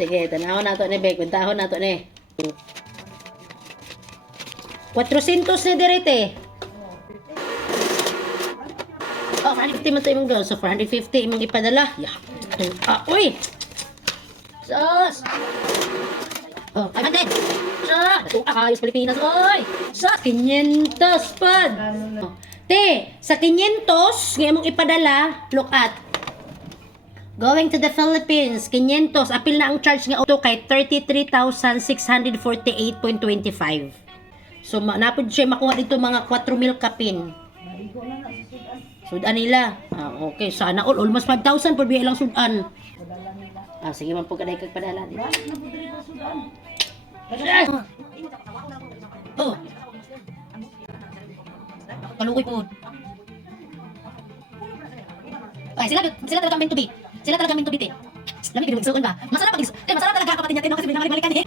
Sige, tanahon na to ni Bek. Kuntahon na to ni. 400 ni direte. Oh, 450 man to imong girl. So, 450 imong ipadala. Yeah. Uy! Sus! Oh, 500! Sus! Natuka kayo sa Pilipinas, oy! Sus! 500 pod! Oh. Te, sa 500, ngayon mong ipadala, look at. Going to the Philippines, 500. Apil na ang charge nga auto kay 33,648.25. So, napod siya makuha dito mga 4,000 kapin. Sudan nila. Okay. Sana all. Almost 5,000 por biya lang sudan. Sige man po kaday kag padala. Oh. Kalukoy po. Ay, sila talaga meant to be. Sila talaga meant to be, te. Lamig pinagsuon ba? Masarap talaga kapatid natin no kasi binabalik-balikan eh.